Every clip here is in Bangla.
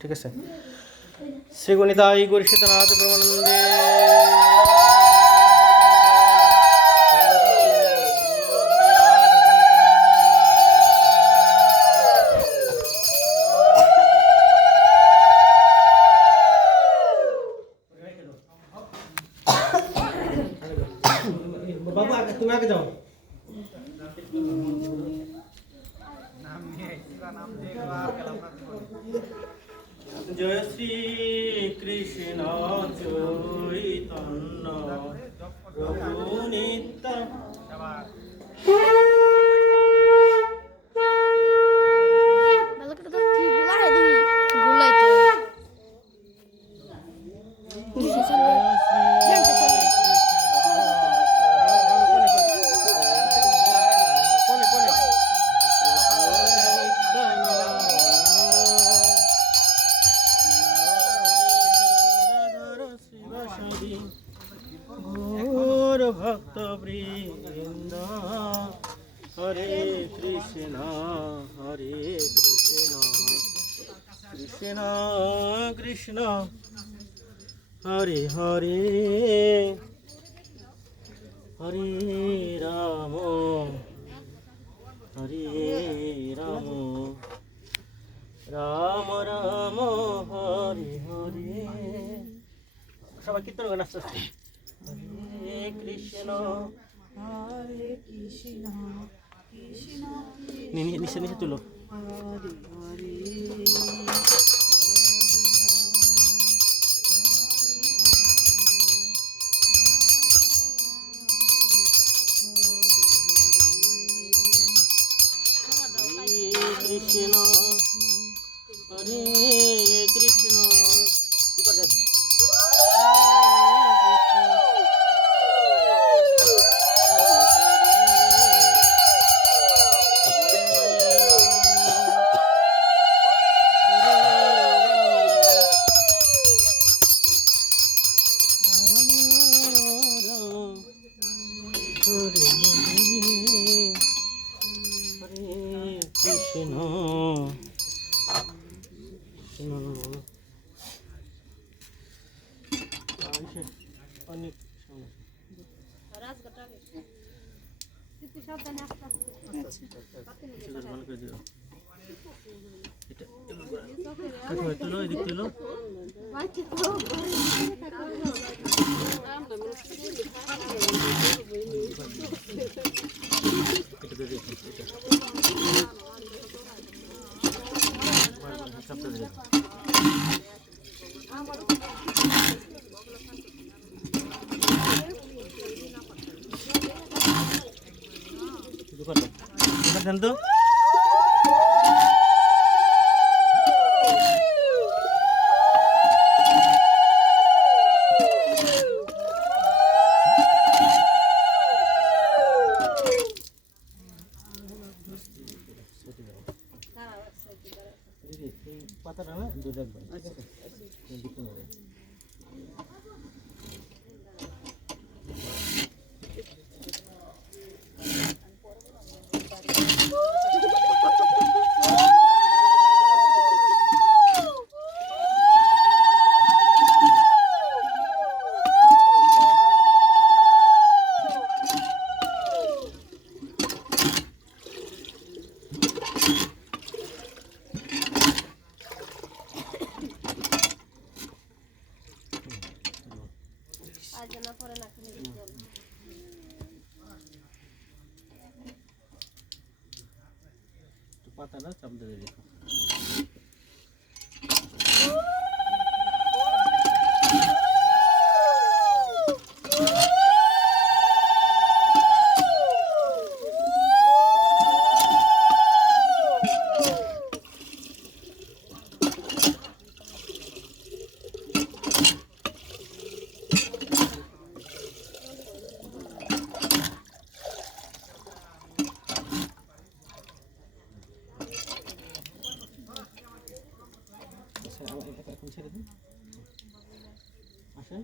ঠিক আছে। শ্রী গণিতাই গরিষ্ঠনাথ ব্রহ্মানন্দে বাবু তুমি আগে যাও। জয় শ্রী কৃষ্ণ চৈতন্য প্রভু গৌর ভক্ত বৃন্দ হরে কৃষ্ণ কৃষ্ণ কৃষ্ণ হরে হরে হরে রাম হরে রাম রাম রাম হরে হরে। সবাই কীর্তন গান আস্তে আস্তে। হরে কৃষ্ণ কৃষ্ণ নিচে নিচে তুলো। হরে হরে কৃষ্ণ হরে কৃষ্ণ কৃষ্ণ অনেক তুলো এদিক তুলো। দেন তো পাতাটা না দুধ রাখবেন। পাতা না চাপ দিয়ে রেখো। এখন ছেড়ে দিন আসেন।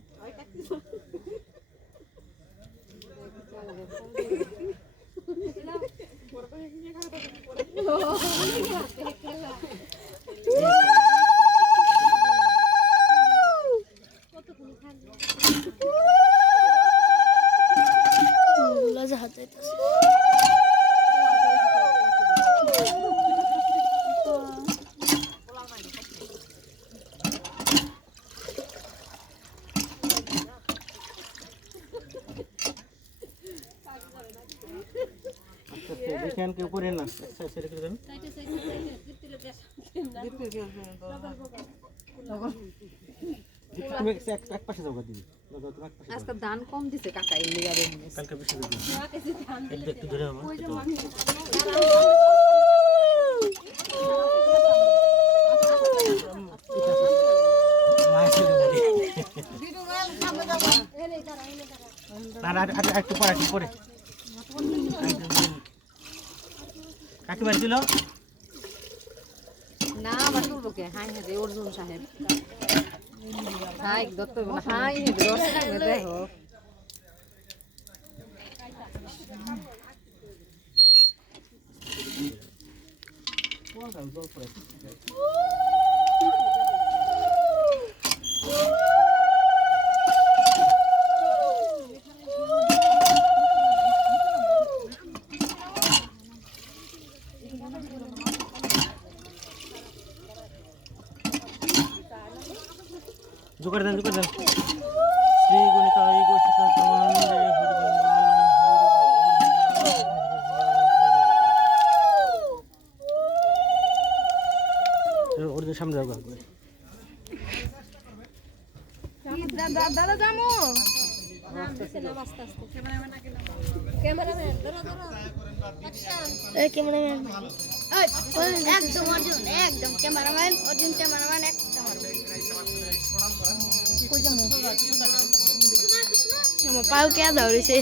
দেখেন কেউ করেন না সেটা করে দেন তুমি এক পাশে যাও দিদি আজকে ধান কম দিছে কাকা এলি যাবে কালকে বেশি করে দিন একটু ধরে আমার না একটু পরে কাকে বাড়িছিল না আবার তুলবো কে হাই হে অর্জুন সাহেব হাই দত্ত হাই হে দর্শক দেখো जुकर दें श्री गुणिताई गोष्ठ और सामने जाओ দাদা যামু ক্যামেরাম্যান একদম অর্জুন একদম ক্যামেরাম্যান অর্জুন ক্যামেরাম্যান একটা আমার পাও কে দৌড়েছে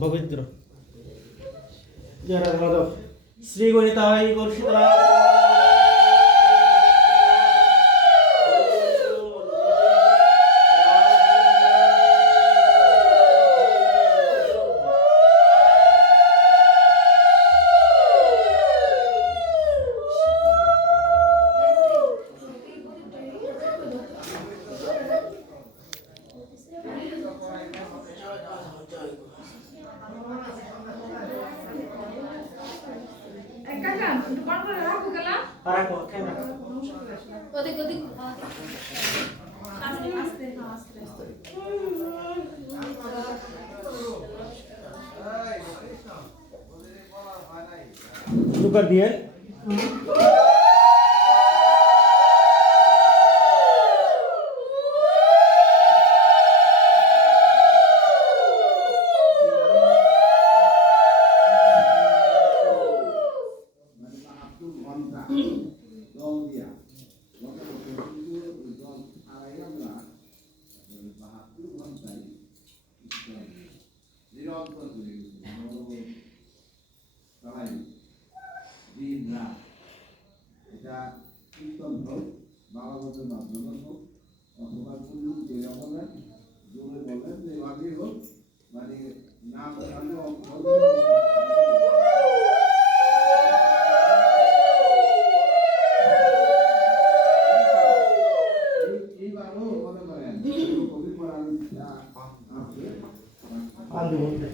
पवित्र जय राधा माधव श्री गुणिताई गोष्ठीतला कर दिए এটা কীর্তন হোক বাংলাদেশের মাধ্যমে হোক অথবা কোনো জেলা বলেন জোরে বলেন যে এভাবেই হোক মানে নাম এইবারও মনে করেন কবি পড়ার আছে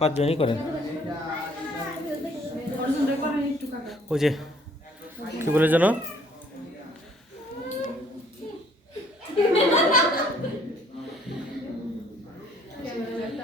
পাঁচজনই করেন ওই যে কি বলে জানো